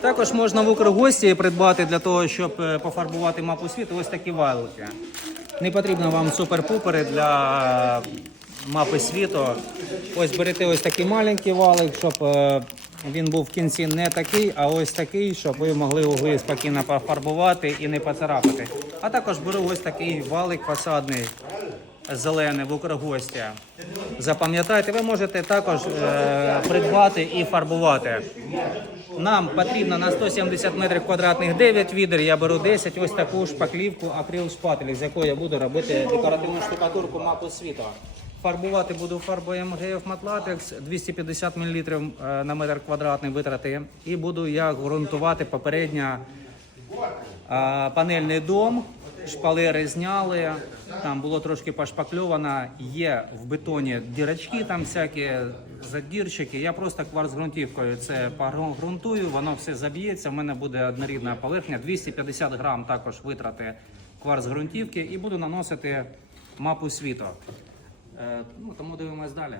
Також можна в Укргості придбати для того, щоб е, пофарбувати мапу світу ось такі вайлики. Не потрібно вам супер-пупери для мапи світу. Ось берете ось такий маленький валик, щоб е, він був в кінці не такий, а ось такий, щоб ви могли угли спокійно пофарбувати і не поцарапати. А також беру ось такий валик фасадний зелений в Укргості. Запам'ятайте, ви можете також е, придбати і фарбувати. Нам потрібно на 170 метрів квадратних 9 відер. Я беру 10, ось таку шпаклівку акрил шпатель, з якої я буду робити декоративну штукатурку мапу світу. Фарбувати буду фарбою МГФ Матлатекс 250 мл на метр квадратний витрати. І буду я ґрунтувати попередньо панельний дом, шпалери зняли, там було трошки пошпакльовано, є в бетоні дірочки, там всякі задірчики. Я просто кварц-ґрунтівкою це погрунтую, воно все заб'ється, в мене буде однорідна поверхня, 250 грам також витрати кварц-ґрунтівки і буду наносити мапу світу. Е, ну, тому дивимось далі.